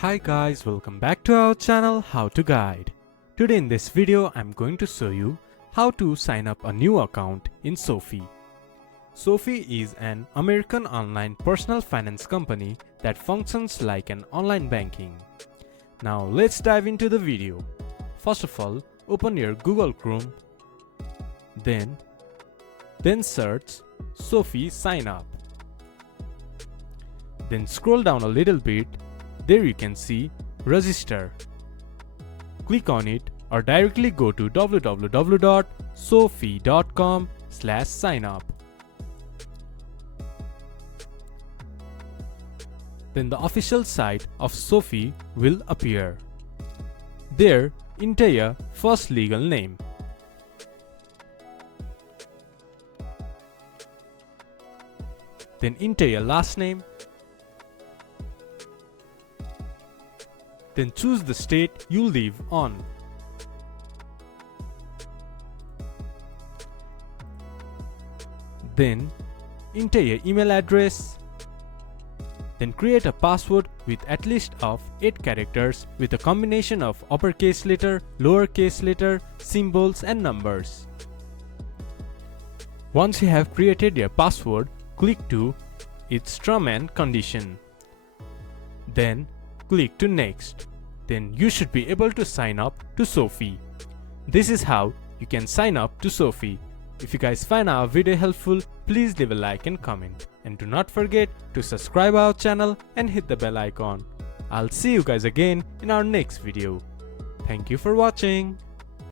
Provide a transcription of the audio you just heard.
Hi guys, welcome back to our channel How to Guide. Today in this video I'm going to show you how to sign up a new account in Sofi. Sofi is an American online personal finance company that functions like an online banking. Now let's dive into the video. First of all, open your Google Chrome, then search Sofi Sign Up. Then scroll down a little bit. There you can see register. Click on it or directly go to www.sofi.com/signup. Then the official site of Sofi will appear. There, enter your first legal name. Then enter your last name. Then choose the state you live on. Then enter your email address. Then create a password with at least of 8 characters with a combination of uppercase letter, lowercase letter, symbols and numbers. Once you have created your password, click to its term and condition. Then click to next. Then you should be able to sign up to Sofi. This is how you can sign up to Sofi. If you guys find our video helpful, please leave a like and comment. And do not forget to subscribe our channel and hit the bell icon. I'll see you guys again in our next video. Thank you for watching.